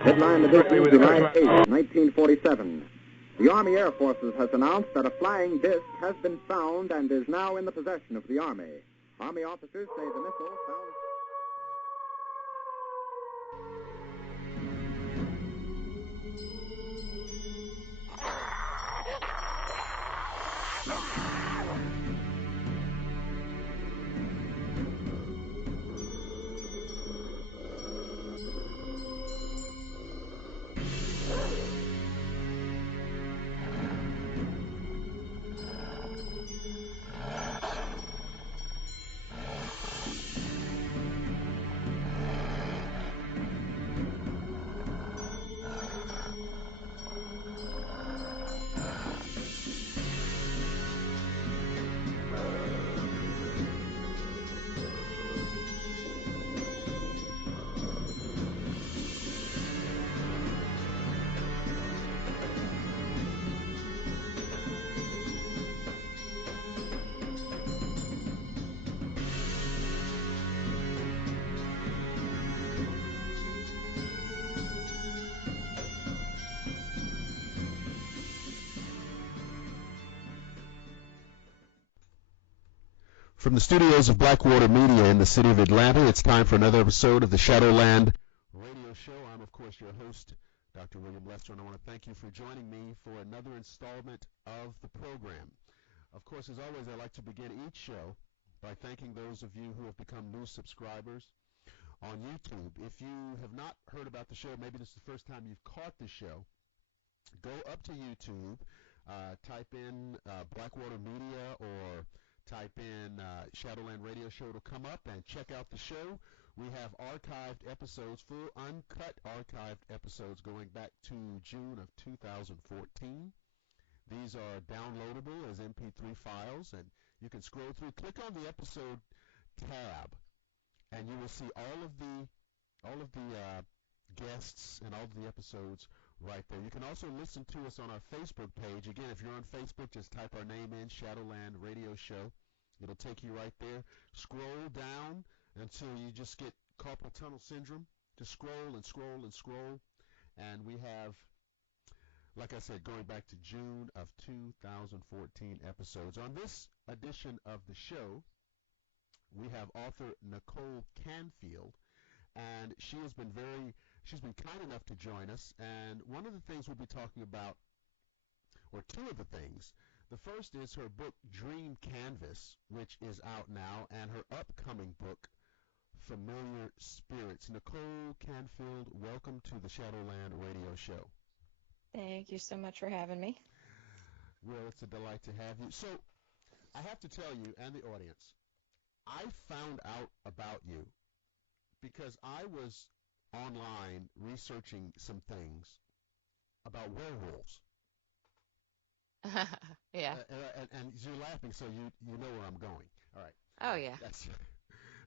Headline edition, July 8, 1947. The Army Air Forces has announced that a flying disc has been found and is now in the possession of the Army. Army officers say the missile found... From the studios of Blackwater Media in the city of Atlanta, it's time for another episode of the Shadowland radio show. I'm, of course, your host, Dr. William Lester, and I want to thank you for joining me for another installment of the program. Of course, as always, I like to begin each show by thanking those of you who have become new subscribers on YouTube. If you have not heard about the show, maybe this is the first time you've caught the show, go up to YouTube, type in Blackwater Media or type in Shadowland Radio Show. It'll come up, and check out the show. We have archived episodes, full uncut archived episodes going back to June of 2014. These are downloadable as MP3 files, and you can scroll through. Click on the episode tab, and you will see all of the guests and all of the episodes right there. You can also listen to us on our Facebook page. Again, if you're on Facebook, just type our name in, Shadowland Radio Show. It'll take you right there. Scroll down until you just get carpal tunnel syndrome. Just scroll and scroll and scroll. And we have, like I said, going back to June of 2014 episodes. On this edition of the show, we have author Nicole Canfield, and she's been kind enough to join us. And one of the things we'll be talking about, or two of the things, the first is her book Dream Canvas, which is out now, and her upcoming book Familiar Spirits. Nicole Canfield, welcome to the Shadowland Radio Show. Thank you so much for having me. Well, it's a delight to have you. So, I have to tell you and the audience, I found out about you because I was online researching some things about werewolves. Yeah. And you're laughing, so you know where I'm going. All right. Oh, yeah.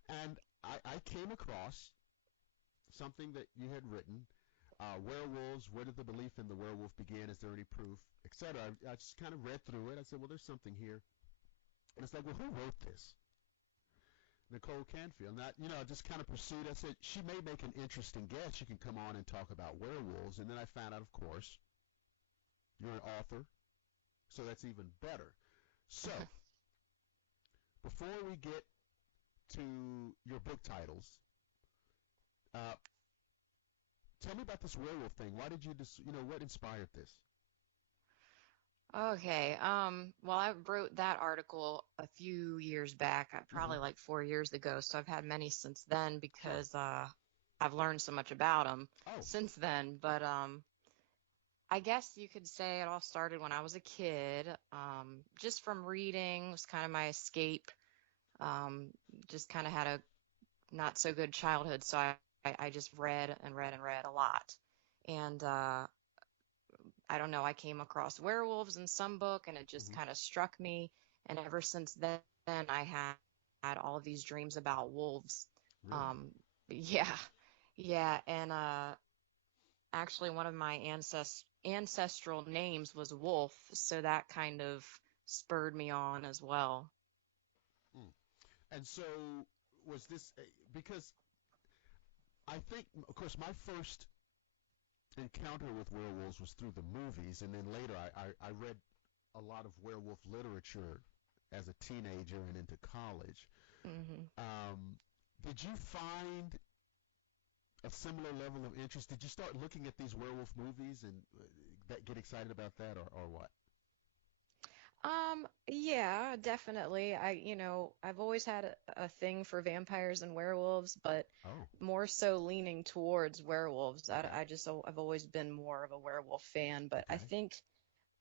And I came across something that you had written, werewolves, where did the belief in the werewolf begin? Is there any proof, etc. I just kind of read through it. I said, well, there's something here. And it's like, well, who wrote this? Nicole Canfield. And I just kind of pursued. I said, she may make an interesting guest. She can come on and talk about werewolves. And then I found out, of course, you're an author, so that's even better. So, before we get to your book titles, tell me about this werewolf thing. Why did you what inspired this? Okay. Well, I wrote that article a few years back, probably like 4 years ago. So I've had many since then because I've learned so much about them since then. But I guess you could say it all started when I was a kid, just from reading. It was kind of my escape. Just kind of had a not so good childhood, so I just read and read and read a lot. And I don't know, I came across werewolves in some book, and it just kind of struck me. And ever since then, I had all of these dreams about wolves. Really? Yeah. And actually, one of my ancestral names was Wolf, so that kind of spurred me on as well. And so was this because I think, of course, my first encounter with werewolves was through the movies, and then later I read a lot of werewolf literature as a teenager and into college. Did you find a similar level of interest? Did you start looking at these werewolf movies and get excited about that, or what? Yeah, definitely. I've always had a thing for vampires and werewolves, but Oh, more so leaning towards werewolves. okay, I've always been more of a werewolf fan, but okay.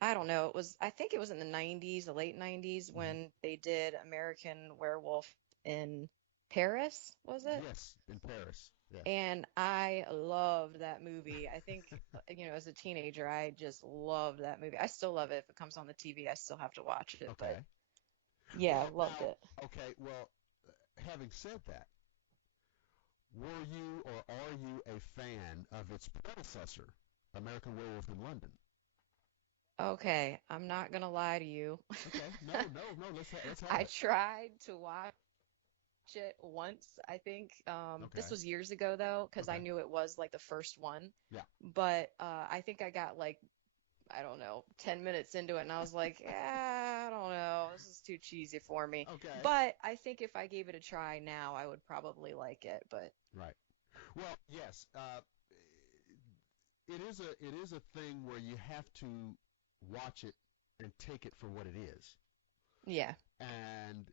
I don't know, I think it was in the 90s, the late 90s when they did American Werewolf in Paris, was it? Yes, in Paris. Yes. And I loved that movie. I think, as a teenager, I just loved that movie. I still love it. If it comes on the TV, I still have to watch it. Okay. But yeah, Well, loved now, it. okay. Well, having said that, were you or are you a fan of its predecessor, American Werewolf in London? Okay, I'm not gonna lie to you. Okay. No, no, no. Let's have I it. tried to watch it once, I think. Okay. This was years ago though, because I Okay. knew it was like the first one. Yeah. But I think I got like, I don't know, 10 minutes into it and I was like, I don't know, this is too cheesy for me. Okay. But I think if I gave it a try now, I would probably like it. But Right. Well, yes. It is a thing where you have to watch it and take it for what it is. yeah. And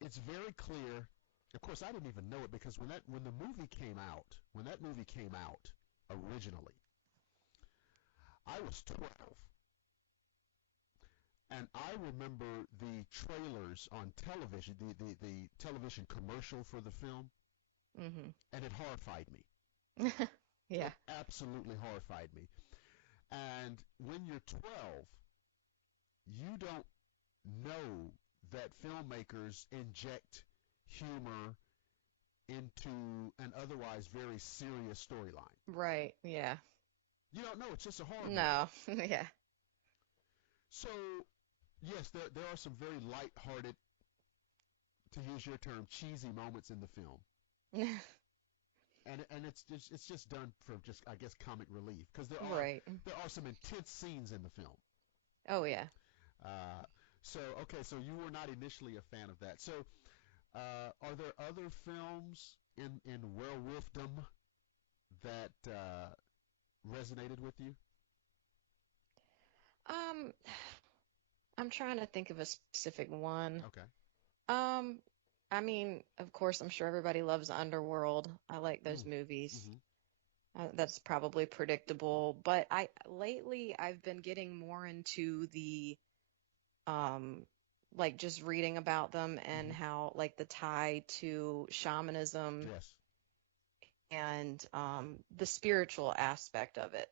it's very clear. Of course, I didn't even know it because when the movie came out, originally, I was 12. And I remember the trailers on television, the television commercial for the film, and it horrified me. Yeah. It absolutely horrified me. And when you're 12, you don't know that filmmakers inject humor into an otherwise very serious storyline. Right. Yeah. You don't know. It's just a horror movie. No. Yeah. So, yes, there are some very light-hearted, to use your term, cheesy moments in the film. And it's just done for just, I guess, comic relief, because Right. there are some intense scenes in the film. Oh yeah. So okay, so you were not initially a fan of that. So are there other films in werewolfdom that resonated with you? Um, I'm trying to think of a specific one. Okay. I mean, of course, I'm sure everybody loves Underworld. I like those movies. That's probably predictable, but lately I've been getting more into the like just reading about them and how like the tie to shamanism Yes. and the spiritual aspect of it.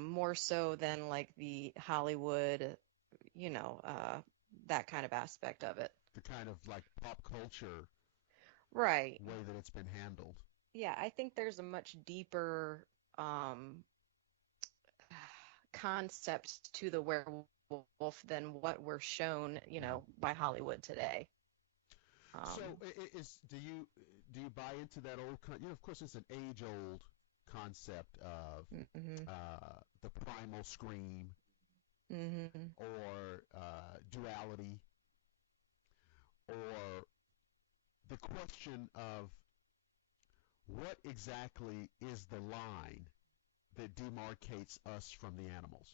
More so than like the Hollywood, that kind of aspect of it. The kind of like pop culture Right. way that it's been handled. Yeah, I think there's a much deeper concept to the werewolf than what we're shown, by Hollywood today. So do you buy into that old of course it's an age-old concept of the primal scream or duality, or the question of what exactly is the line that demarcates us from the animals,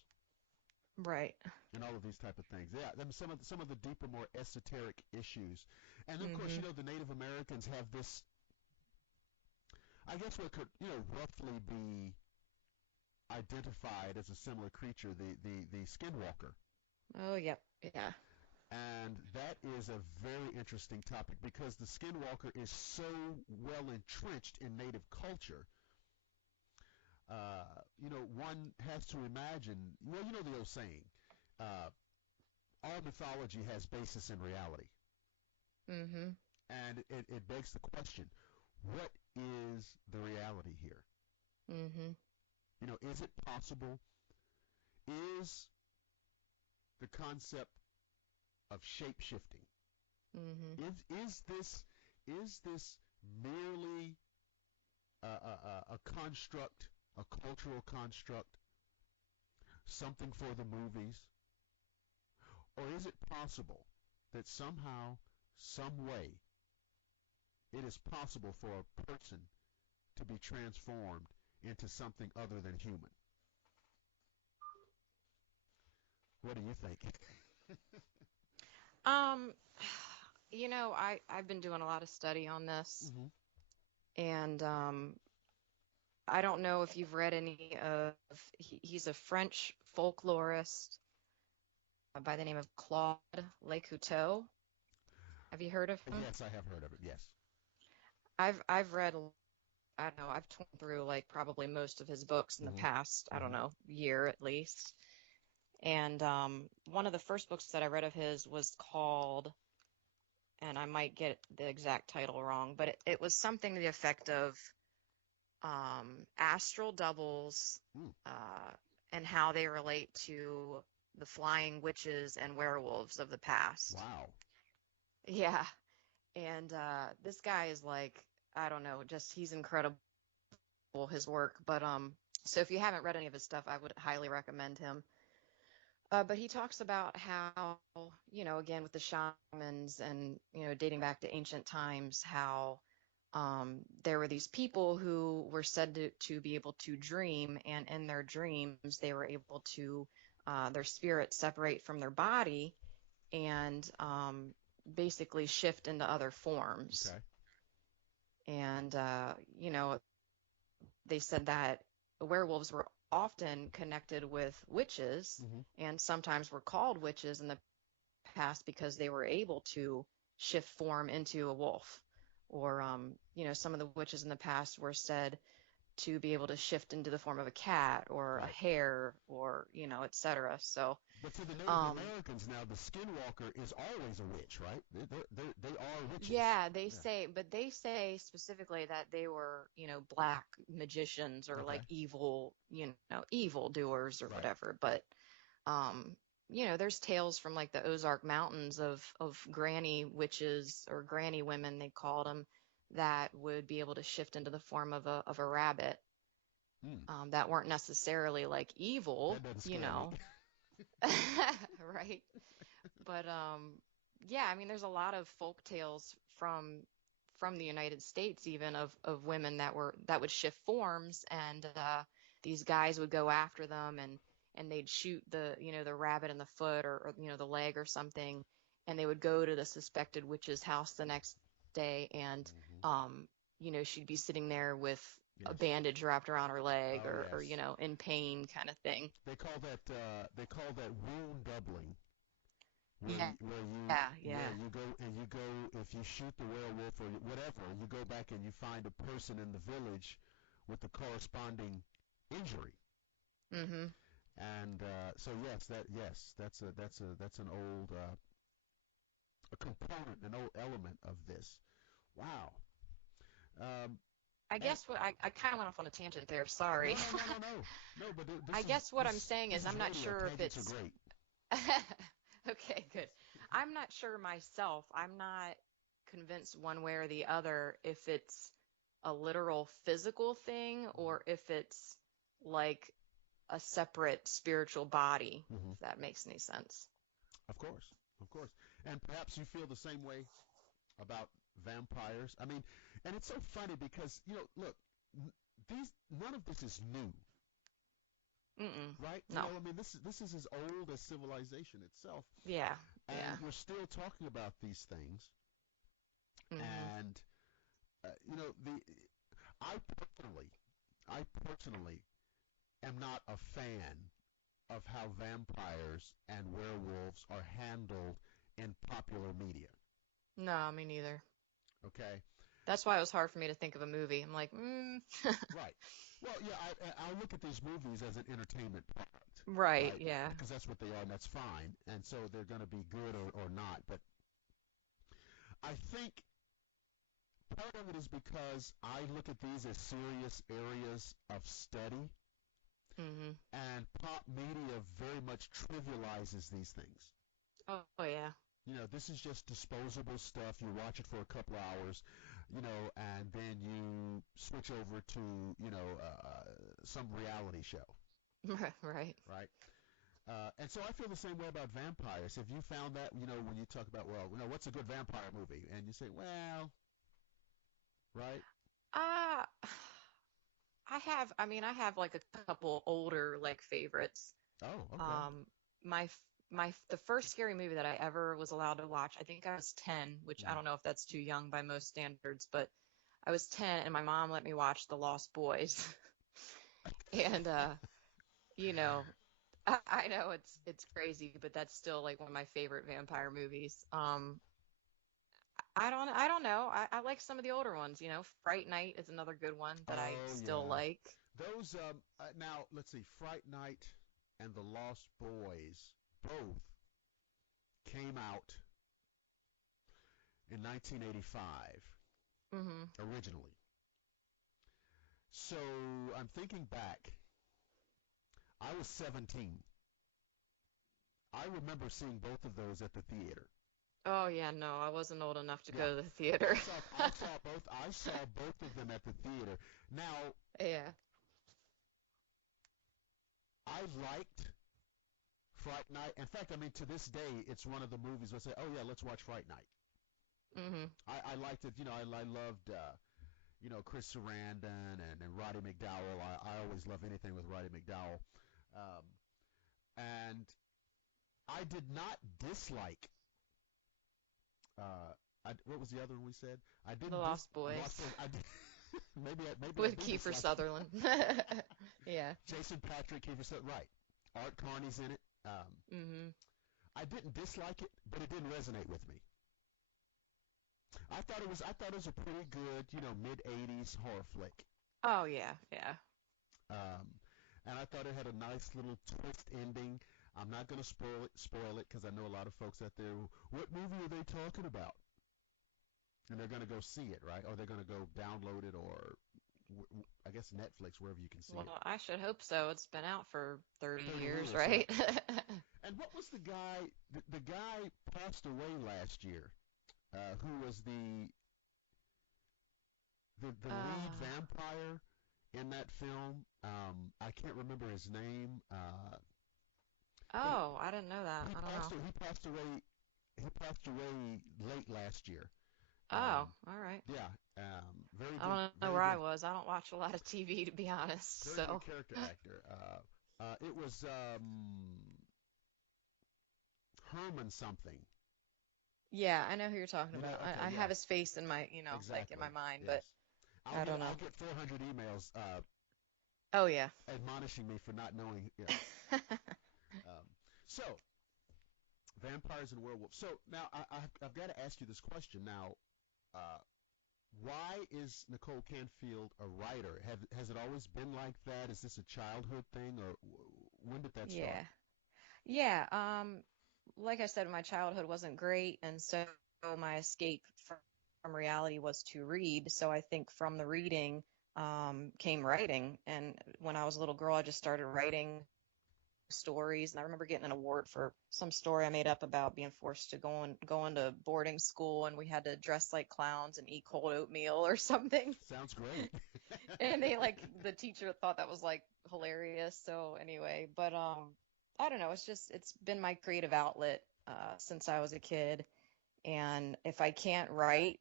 Right. and all of these type of things. Yeah, I mean, some of the deeper, more esoteric issues. And then, of course, the Native Americans have this, I guess what could, roughly be identified as a similar creature, the skinwalker. Oh, yep. Yeah. And that is a very interesting topic because the skinwalker is so well entrenched in native culture. One has to imagine, the old saying, all mythology has basis in reality. And it begs the question, what is the reality here? Is it possible? Is the concept of shape-shifting, is this merely a construct, a cultural construct, something for the movies? Or is it possible that somehow, some way, it is possible for a person to be transformed into something other than human? What do you think? I've been doing a lot of study on this, Mm-hmm. and I don't know if you've read any of, he's a French folklorist by the name of Claude Lécouteau. Have you heard of him? Yes, I have heard of it, yes. I've read, I don't know, I've torn through like probably most of his books in the past, I don't know, year at least. And one of the first books that I read of his was called, and I might get the exact title wrong, but it was something to the effect of astral doubles and how they relate to the flying witches and werewolves of the past. Wow. Yeah. And this guy is like, I don't know, just he's incredible, his work. But so if you haven't read any of his stuff, I would highly recommend him. But he talks about how, again, with the shamans and, dating back to ancient times, how there were these people who were said to be able to dream, and in their dreams, they were able to, their spirit separate from their body and basically shift into other forms. Okay. And, they said that werewolves were often connected with witches and sometimes were called witches in the past because they were able to shift form into a wolf. Or, some of the witches in the past were said to be able to shift into the form of a cat or a hare or, et cetera. So, but for the Native Americans now, the skinwalker is always a witch, right? They are witches. Yeah, they say specifically that they were, black magicians or like evil, evil doers or whatever. But, there's tales from like the Ozark Mountains of granny witches or granny women, they called them, that would be able to shift into the form of a rabbit. That weren't necessarily like evil, right? But I mean, there's a lot of folk tales from the United States, even of women that would shift forms, and these guys would go after them, and they'd shoot the the rabbit in the foot or the leg or something, and they would go to the suspected witch's house the next day, and she'd be sitting there with a bandage wrapped around her leg or in pain kind of thing. They call that wound doubling. You go if you shoot the werewolf or whatever, you go back and you find a person in the village with the corresponding injury. And so that's an old a component, an old element of this. Wow. I guess what I kind of went off on a tangent there. Sorry. No, but I guess what I'm saying is I'm not sure if it's great. Okay, good. I'm not sure myself. I'm not convinced one way or the other if it's a literal physical thing or if it's like a separate spiritual body, if that makes any sense. Of course. And perhaps you feel the same way about vampires. I mean, and it's so funny because, look, none of this is new. Right? No. I mean, this is as old as civilization itself. Yeah. And we're still talking about these things. And I personally am not a fan of how vampires and werewolves are handled in popular media. No, me neither. Okay. That's why it was hard for me to think of a movie. I'm like, Right. Well, I look at these movies as an entertainment product. Right, yeah. Because that's what they are, and that's fine. And so they're going to be good or not. But I think part of it is because I look at these as serious areas of study. And pop media very much trivializes these things. Oh, yeah. This is just disposable stuff. You watch it for a couple hours. and then you switch over to, some reality show. Right. Right? And so I feel the same way about vampires. Have you found that, when you talk about, what's a good vampire movie? And you say, well, right? Uh, I have like a couple older like favorites. Oh, okay. My the first scary movie that I ever was allowed to watch, I think I was 10, which I don't know if that's too young by most standards, but I was 10 and my mom let me watch The Lost Boys. And you know, I know it's crazy, but that's still like one of my favorite vampire movies. I don't know. I like some of the older ones, Fright Night is another good one that I Oh, still yeah. like. Those, now, let's see, Fright Night and The Lost Boys both came out in 1985, Hmm. originally. So I'm thinking back. I was 17. I remember seeing both of those at the theater. Oh yeah, no, I wasn't old enough to Yeah, go to the theater. I saw both of them at the theater. Now, Yeah. I liked Fright Night. In fact, I mean, to this day, it's one of the movies where I say, oh, yeah, let's watch Fright Night. Hmm. I liked it. I loved, Chris Sarandon and Roddy McDowell. I always love anything with Roddy McDowell. Um, and I did not dislike, what was the other one we said? I The didn't Lost Lost Boys Boys. I did, maybe I with do Kiefer dislike Sutherland. Yeah. Jason Patrick, Kiefer Sutherland, right. Art Carney's in it. Hmm. I didn't dislike it, but it didn't resonate with me. I thought it was a pretty good, mid '80s horror flick. Oh yeah, yeah. Um, and I thought it had a nice little twist ending. I'm not going to spoil it because I know a lot of folks out there. What movie are they talking about? And they're going to go see it, right? Or they're going to go download it, or I guess Netflix, wherever you can see Well, it. I should hope so. It's been out for 30 30 years, years, yeah. right? And what was the guy? The guy passed away last year. Who was the lead Uh, vampire in that film? I can't remember his name. But oh, I didn't know that. he I don't passed know. he passed away. He passed away late last year. Oh, all right. Yeah. Very I good. don't know Very where I good. was. I don't watch a lot of TV, to be honest. Very good So, character actor. It was Herman something. yeah, I know who you're talking You know? about. Okay. I Yeah. have his face in my, like in Exactly. my mind, but Yes. I'll I get don't I'll know. get 400 emails Oh, yeah. admonishing me for not knowing. Yeah. Um, so vampires and werewolves. So now I've got to ask you this question. Now, uh, why is Nicole Canfield a writer? Has it always been like that? Is this a childhood thing, or when did that start? Yeah. Yeah. Like I said, my childhood wasn't great, and so my escape from reality was to read. So I think from the reading, came writing. And when I was a little girl, I just started writing stories. And I remember getting an award for some story I made up about being forced to go into boarding school, and we had to dress like clowns and eat cold oatmeal or something. Sounds great. And they like the teacher thought that was like hilarious. So anyway, but I don't know, it's been my creative outlet since I was a kid. And if I can't write,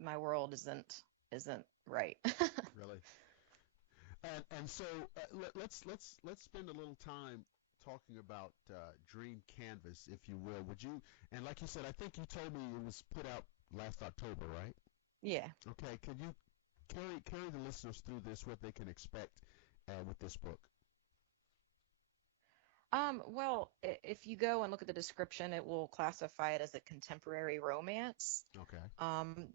my world isn't right. Really. And so let's spend a little time talking about Dream Canvas, if you will. Would you? And like you said, I think you told me it was put out last October, right? Yeah. Okay. Can you carry the listeners through this, what they can expect with this book? Well, if you go and look at the description, it will classify it as a contemporary romance. Okay.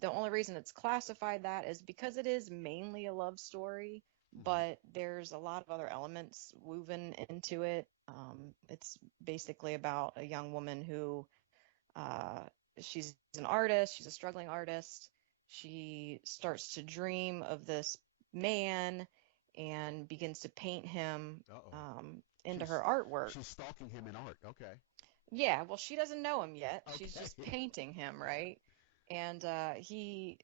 The only reason it's classified that is because it is mainly a love story, Hmm. but there's a lot of other elements woven into it. It's basically about a young woman who, uh, she's an artist, she's a struggling artist. She starts to dream of this man and begins to paint him, Uh-oh. into She's her artwork. she's stalking him in art. Okay. Yeah, well, she doesn't know him yet. She's just Okay. painting him, right? And he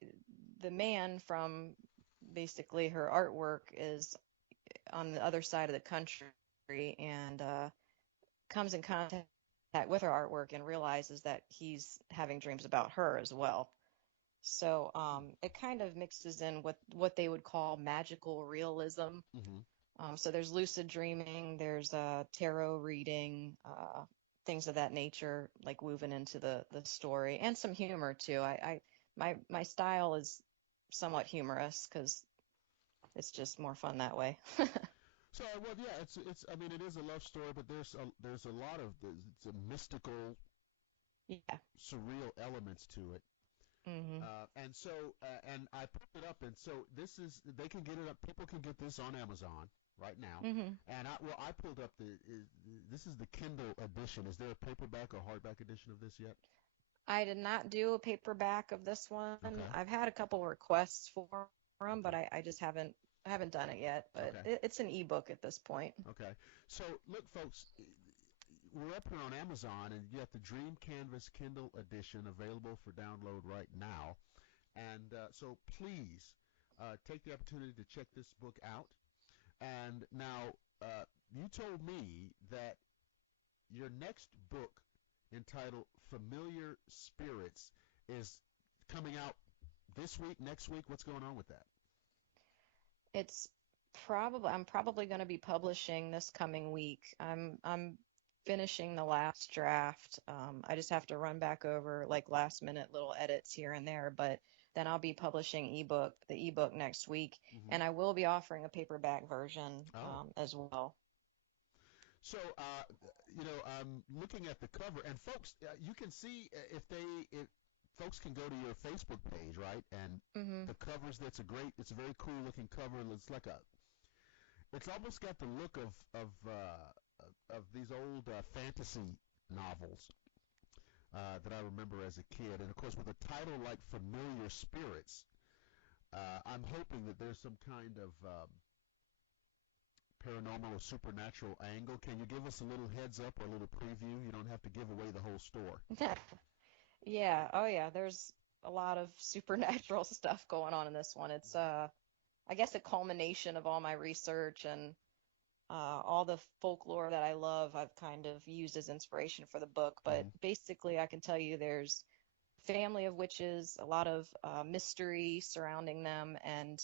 the man from basically her artwork is on the other side of the country and comes in contact with her artwork and realizes that he's having dreams about her as well. So it kind of mixes in with what they would call magical realism. So there's lucid dreaming, there's tarot reading, things of that nature, like woven into the story, and some humor too. My style is somewhat humorous because it's just more fun that way. So, well, yeah, it's. I mean, it is a love story, but there's a lot of it's a mystical, surreal elements to it. And so, and I put it up, and so they can get it up. People can get this on Amazon right now. And I pulled up this is the Kindle edition. Is there a paperback or hardback edition of this yet? I did not do a paperback of this one. Okay. I've had a couple requests for them, but I just haven't done it yet. But it's an ebook at this point. Okay. So look, folks, we're up here on Amazon, and you got the Dream Canvas Kindle edition available for download right now. And so please take the opportunity to check this book out. And now, you told me that your next book, entitled Familiar Spirits, is coming out this week, next week. What's going on with that? I'm probably going to be publishing this coming week. I'm finishing the last draft. I just have to run back over like last minute little edits here and there, but then I'll be publishing the ebook next week, and I will be offering a paperback version as well. So, I'm looking at the cover, and folks, you can see if folks can go to your Facebook page, right? And the covers, it's a very cool looking cover. It's almost got the look of these old fantasy novels that I remember as a kid. And of course, with a title like Familiar Spirits, I'm hoping that there's some kind of paranormal or supernatural angle. Can you give us a little heads up or a little preview? You don't have to give away the whole store. Yeah. Oh, yeah. There's a lot of supernatural stuff going on in this one. It's, I guess, a culmination of all my research and all the folklore that I love. I've kind of used as inspiration for the book. But basically, I can tell you there's a family of witches, a lot of mystery surrounding them, and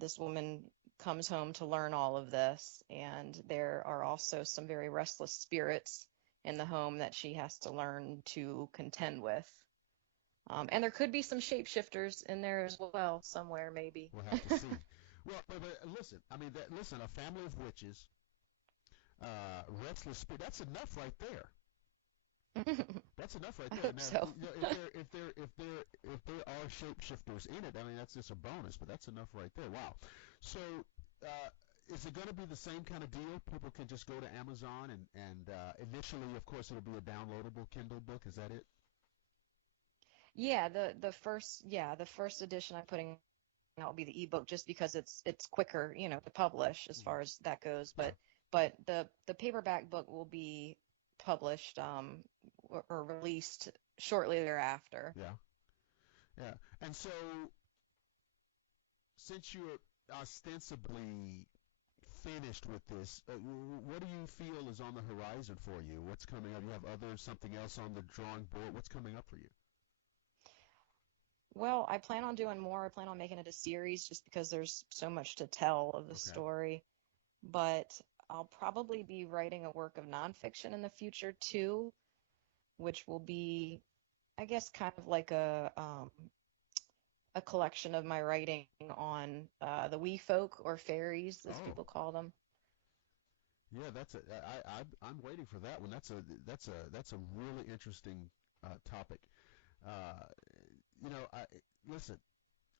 this woman comes home to learn all of this, and there are also some very restless spirits in the home that she has to learn to contend with. And there could be some shapeshifters in there as well, somewhere maybe. We'll have to see. Well, but listen, a family of witches, restless spirit, that's enough right there. That's enough right there. Now, so. If there are shapeshifters in it, I mean, that's just a bonus, but that's enough right there. Wow. So, is it going to be the same kind of deal? People can just go to Amazon and initially, of course, it'll be a downloadable Kindle book. Is that it? Yeah, the first edition I'm putting out will be the ebook, just because it's quicker, to publish as far as that goes. But the paperback book will be published or released shortly thereafter. Yeah. And so, since you're ostensibly finished with this, what do you feel is on the horizon for you? What's coming up? You have something else on the drawing board? What's coming up for you? Well, I plan on doing more. I plan on making it a series just because there's so much to tell of the story. But I'll probably be writing a work of nonfiction in the future too, which will be, I guess, kind of like a collection of my writing on the wee folk, or fairies, as people call them. Yeah, I'm waiting for that one. That's a really interesting topic. Listen,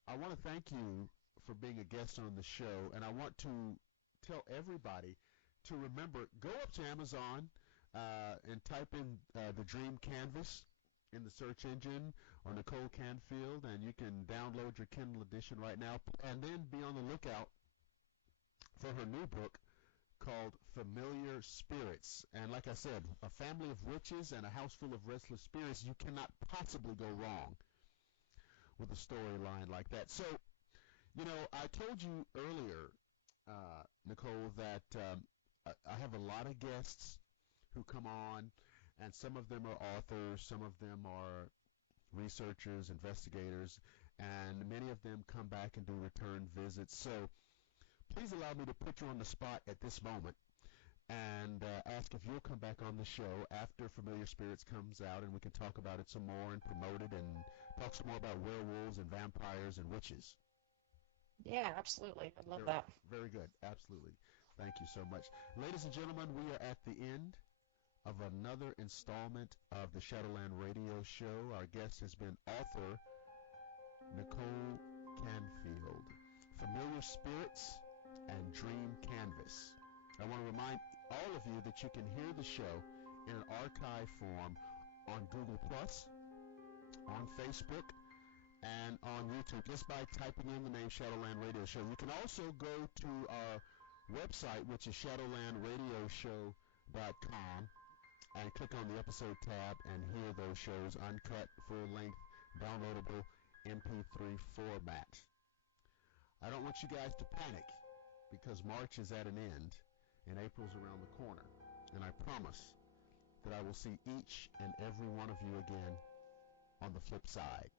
I want to thank you for being a guest on the show, and I want to tell everybody to remember, go up to Amazon and type in the Dream Canvas in the search engine, or Nicole Canfield, and you can download your Kindle edition right now, and then be on the lookout for her new book called Familiar Spirits. And like I said, a family of witches and a house full of restless spirits. You cannot possibly go wrong with a storyline like that. So, you know, I told you earlier, Nicole, that I have a lot of guests who come on, and some of them are authors, some of them are researchers, investigators, and many of them come back and do return visits. So please allow me to put you on the spot at this moment and ask if you'll come back on the show after Familiar Spirits comes out, and we can talk about it some more and promote it and talk some more about werewolves and vampires and witches. Yeah, absolutely. I'd love that. Very good. Absolutely. Thank you so much. Ladies and gentlemen, we are at the end of another installment of the Shadowland Radio Show. Our guest has been author Nicole Canfield. Familiar Spirits and Dream Canvas. I want to remind all of you that you can hear the show in an archive form on Google+, on Facebook, and on YouTube, just by typing in the name Shadowland Radio Show. You can also go to our website, which is shadowlandradioshow.com, and click on the episode tab and hear those shows uncut, full-length, downloadable MP3 format. I don't want you guys to panic, because March is at an end and April's around the corner, and I promise that I will see each and every one of you again on the flip side.